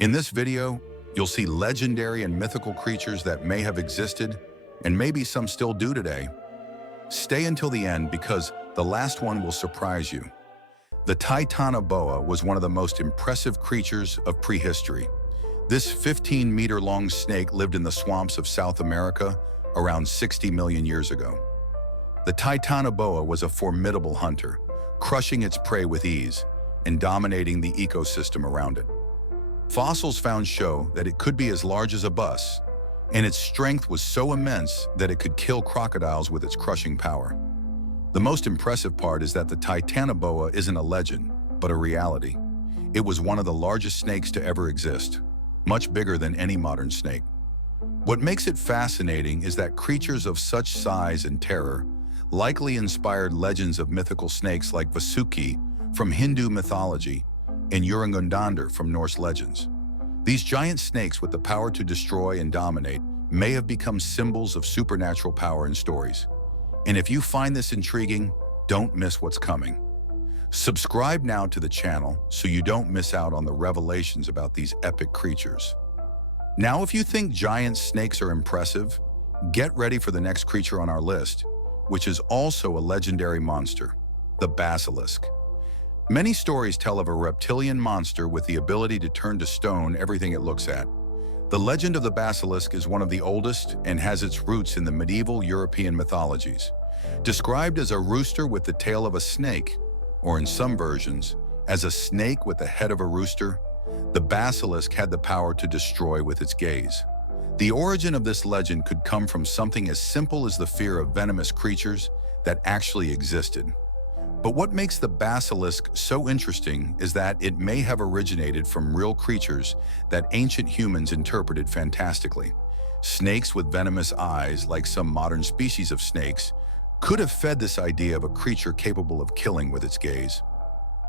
In this video, you'll see legendary and mythical creatures that may have existed, and maybe some still do today. Stay until the end because the last one will surprise you. The Titanoboa was one of the most impressive creatures of prehistory. This 15-meter-long snake lived in the swamps of South America around 60 million years ago. The Titanoboa was a formidable hunter, crushing its prey with ease and dominating the ecosystem around it. Fossils found show that it could be as large as a bus, and its strength was so immense that it could kill crocodiles with its crushing power. The most impressive part is that the Titanoboa isn't a legend, but a reality. It was one of the largest snakes to ever exist, much bigger than any modern snake. What makes it fascinating is that creatures of such size and terror likely inspired legends of mythical snakes like Vasuki from Hindu mythology and Urungundander from Norse legends. These giant snakes with the power to destroy and dominate may have become symbols of supernatural power in stories. And if you find this intriguing, don't miss what's coming. Subscribe now to the channel so you don't miss out on the revelations about these epic creatures. Now, if you think giant snakes are impressive, get ready for the next creature on our list, which is also a legendary monster, the basilisk. Many stories tell of a reptilian monster with the ability to turn to stone everything it looks at. The legend of the basilisk is one of the oldest and has its roots in the medieval European mythologies. Described as a rooster with the tail of a snake, or in some versions, as a snake with the head of a rooster, the basilisk had the power to destroy with its gaze. The origin of this legend could come from something as simple as the fear of venomous creatures that actually existed. But what makes the basilisk so interesting is that it may have originated from real creatures that ancient humans interpreted fantastically. Snakes with venomous eyes, like some modern species of snakes, could have fed this idea of a creature capable of killing with its gaze.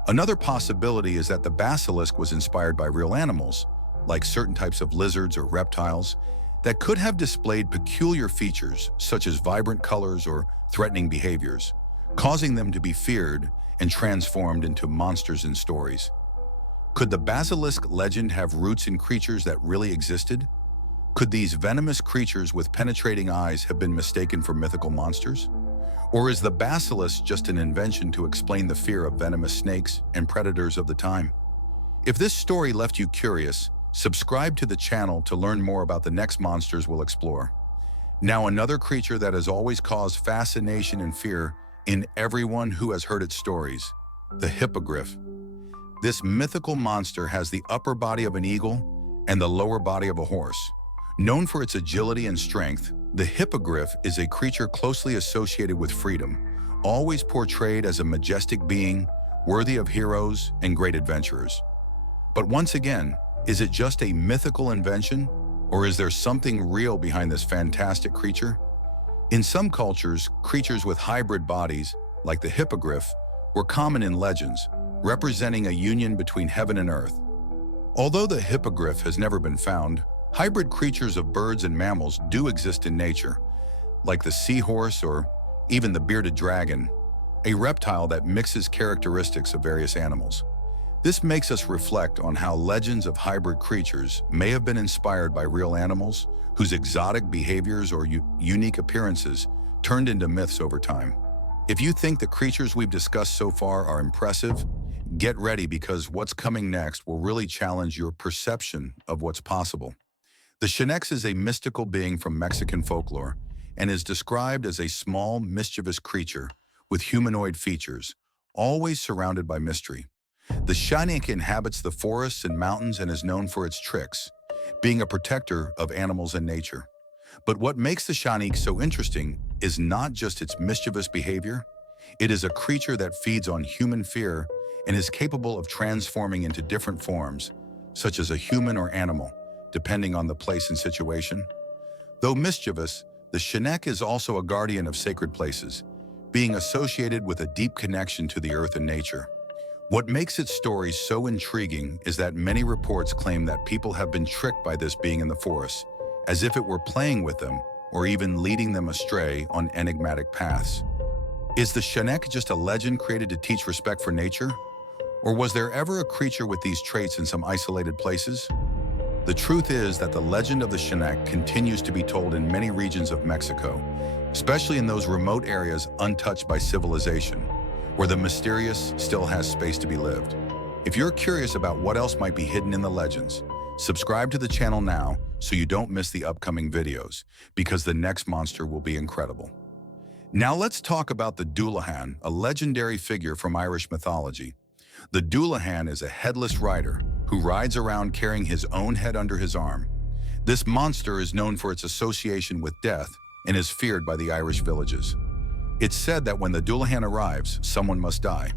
Another possibility is that the basilisk was inspired by real animals, like certain types of lizards or reptiles, that could have displayed peculiar features such as vibrant colors or threatening behaviors, causing them to be feared and transformed into monsters in stories. Could the basilisk legend have roots in creatures that really existed? Could these venomous creatures with penetrating eyes have been mistaken for mythical monsters? Or is the basilisk just an invention to explain the fear of venomous snakes and predators of the time? If this story left you curious, subscribe to the channel to learn more about the next monsters we'll explore. Now, another creature that has always caused fascination and fear in everyone who has heard its stories, the hippogriff. This mythical monster has the upper body of an eagle and the lower body of a horse. Known for its agility and strength, the hippogriff is a creature closely associated with freedom, always portrayed as a majestic being, worthy of heroes and great adventurers. But once again, is it just a mythical invention, or is there something real behind this fantastic creature? In some cultures, creatures with hybrid bodies, like the hippogriff, were common in legends, representing a union between heaven and earth. Although the hippogriff has never been found, hybrid creatures of birds and mammals do exist in nature, like the seahorse or even the bearded dragon, a reptile that mixes characteristics of various animals. This makes us reflect on how legends of hybrid creatures may have been inspired by real animals whose exotic behaviors or unique appearances turned into myths over time. If you think the creatures we've discussed so far are impressive, get ready because what's coming next will really challenge your perception of what's possible. The Chinex is a mystical being from Mexican folklore and is described as a small, mischievous creature with humanoid features, always surrounded by mystery. The Chinex inhabits the forests and mountains and is known for its tricks, being a protector of animals and nature. But what makes the Chinex so interesting is not just its mischievous behavior. It is a creature that feeds on human fear and is capable of transforming into different forms, such as a human or animal, depending on the place and situation. Though mischievous, the Chinex is also a guardian of sacred places, being associated with a deep connection to the earth and nature. What makes its story so intriguing is that many reports claim that people have been tricked by this being in the forest, as if it were playing with them or even leading them astray on enigmatic paths. Is the Chinex just a legend created to teach respect for nature? Or was there ever a creature with these traits in some isolated places? The truth is that the legend of the Chinook continues to be told in many regions of Mexico, especially in those remote areas untouched by civilization, where the mysterious still has space to be lived. If you're curious about what else might be hidden in the legends, subscribe to the channel now so you don't miss the upcoming videos, because the next monster will be incredible. Now let's talk about the Dullahan, a legendary figure from Irish mythology. The Dullahan is a headless rider who rides around carrying his own head under his arm. This monster is known for its association with death and is feared by the Irish villages. It's said that when the Dullahan arrives, someone must die.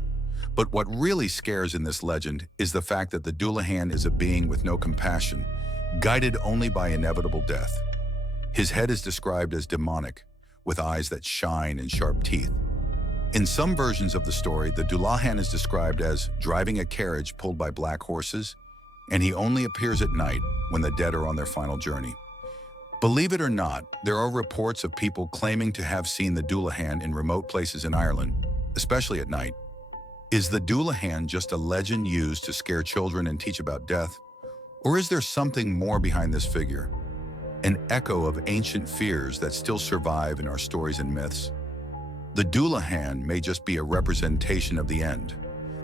But what really scares in this legend is the fact that the Dullahan is a being with no compassion, guided only by inevitable death. His head is described as demonic, with eyes that shine and sharp teeth. In some versions of the story, the Dullahan is described as driving a carriage pulled by black horses, and he only appears at night when the dead are on their final journey. Believe it or not, there are reports of people claiming to have seen the Dullahan in remote places in Ireland, especially at night. Is the Dullahan just a legend used to scare children and teach about death? Or is there something more behind this figure? An echo of ancient fears that still survive in our stories and myths? The Dullahan may just be a representation of the end,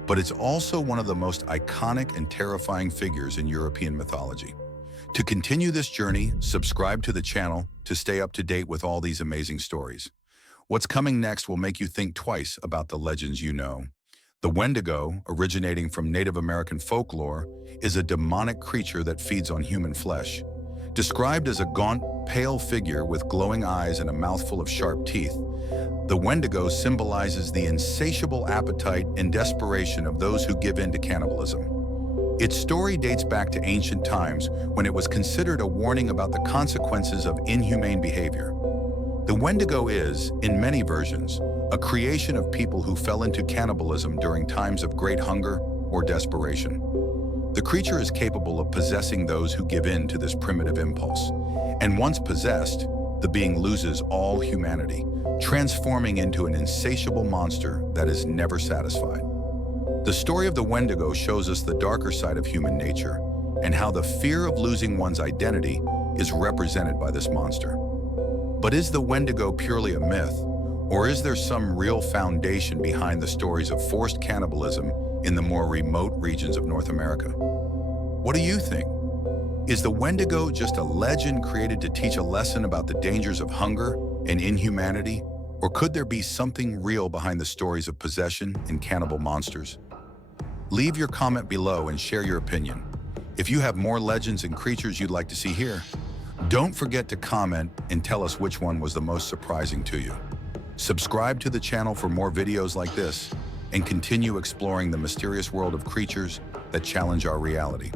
but it's also one of the most iconic and terrifying figures in European mythology. To continue this journey, subscribe to the channel to stay up to date with all these amazing stories. What's coming next will make you think twice about the legends you know. The Wendigo, originating from Native American folklore, is a demonic creature that feeds on human flesh. Described as a gaunt, pale figure with glowing eyes and a mouthful of sharp teeth, the Wendigo symbolizes the insatiable appetite and desperation of those who give in to cannibalism. Its story dates back to ancient times when it was considered a warning about the consequences of inhumane behavior. The Wendigo is, in many versions, a creation of people who fell into cannibalism during times of great hunger or desperation. The creature is capable of possessing those who give in to this primitive impulse, and once possessed, the being loses all humanity, transforming into an insatiable monster that is never satisfied. The story of the Wendigo shows us the darker side of human nature and how the fear of losing one's identity is represented by this monster. But is the Wendigo purely a myth, or is there some real foundation behind the stories of forced cannibalism in the more remote regions of North America? What do you think? Is the Wendigo just a legend created to teach a lesson about the dangers of hunger and inhumanity, or could there be something real behind the stories of possession and cannibal monsters? Leave your comment below and share your opinion. If you have more legends and creatures you'd like to see here, don't forget to comment and tell us which one was the most surprising to you. Subscribe to the channel for more videos like this and continue exploring the mysterious world of creatures that challenge our reality.